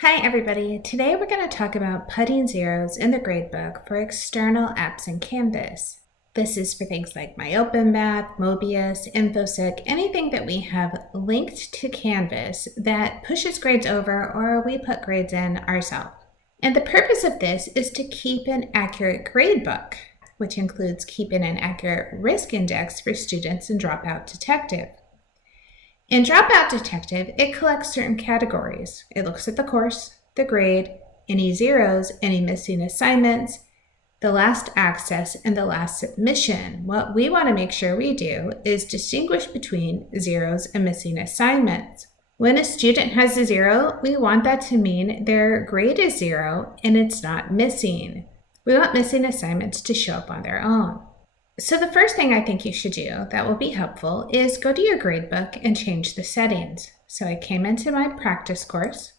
Hi everybody, today we're going to talk about putting zeros in the gradebook for external apps in Canvas. This is for things like MyOpenMath, Mobius, InfoSec, anything that we have linked to Canvas that pushes grades over or we put grades in ourselves. And the purpose of this is to keep an accurate gradebook, which includes keeping an accurate risk index for students in Dropout Detective. In Dropout Detective, it collects certain categories. It looks at the course, the grade, any zeros, any missing assignments, the last access, and the last submission. What we want to make sure we do is distinguish between zeros and missing assignments. When a student has a zero, we want that to mean their grade is zero and it's not missing. We want missing assignments to show up on their own. So the first thing I think you should do that will be helpful is go to your gradebook and change the settings. So I came into my practice course,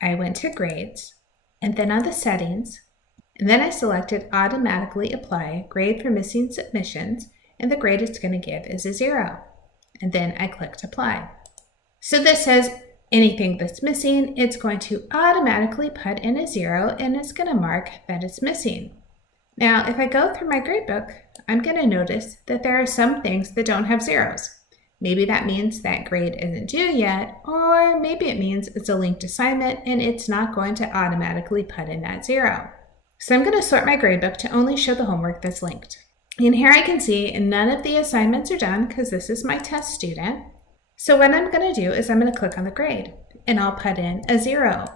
I went to grades, and then on the settings, and then I selected automatically apply grade for missing submissions, and the grade it's going to give is a 0. And then I clicked apply. So this says anything that's missing, it's going to automatically put in a 0 and it's going to mark that it's missing. Now, if I go through my gradebook, I'm going to notice that there are some things that don't have zeros. Maybe that means that grade isn't due yet, or maybe it means it's a linked assignment and it's not going to automatically put in that 0. So I'm going to sort my gradebook to only show the homework that's linked. And here I can see none of the assignments are done because this is my test student. So what I'm going to do is I'm going to click on the grade and I'll put in a 0.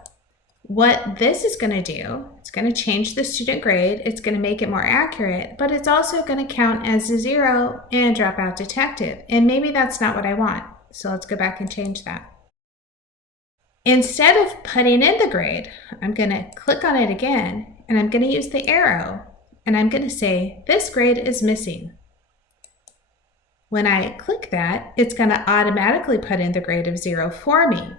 What this is going to do, it's going to change the student grade, it's going to make it more accurate, but it's also going to count as a 0 and Dropout Detective. And maybe that's not what I want. So let's go back and change that. Instead of putting in the grade, I'm going to click on it again, and I'm going to use the arrow, and I'm going to say, this grade is missing. When I click that, it's going to automatically put in the grade of 0 for me.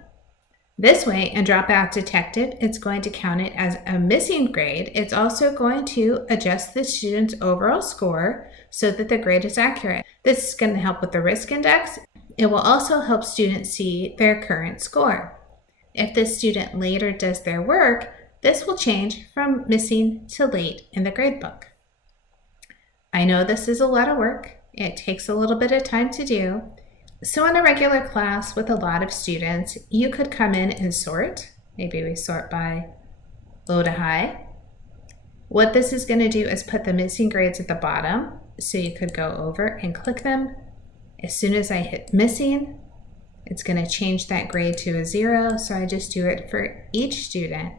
This way, in Dropout Detective, it's going to count it as a missing grade. It's also going to adjust the student's overall score so that the grade is accurate. This is going to help with the risk index. It will also help students see their current score. If the student later does their work, this will change from missing to late in the gradebook. I know this is a lot of work. It takes a little bit of time to do. So in a regular class with a lot of students, you could come in and sort. Maybe we sort by low to high. What this is going to do is put the missing grades at the bottom. So you could go over and click them. As soon as I hit missing, it's going to change that grade to a 0. So I just do it for each student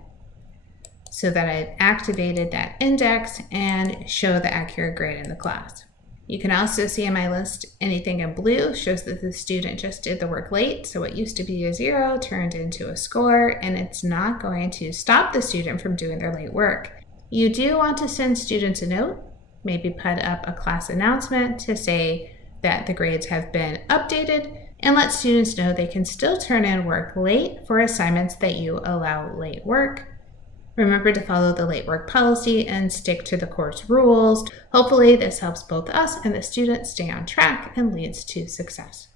so that I've activated that index and show the accurate grade in the class. You can also see in my list anything in blue shows that the student just did the work late. So what used to be a 0 turned into a score, and it's not going to stop the student from doing their late work. You do want to send students a note, maybe put up a class announcement to say that the grades have been updated, and let students know they can still turn in work late for assignments that you allow late work. Remember to follow the late work policy and stick to the course rules. Hopefully this helps both us and the students stay on track and leads to success.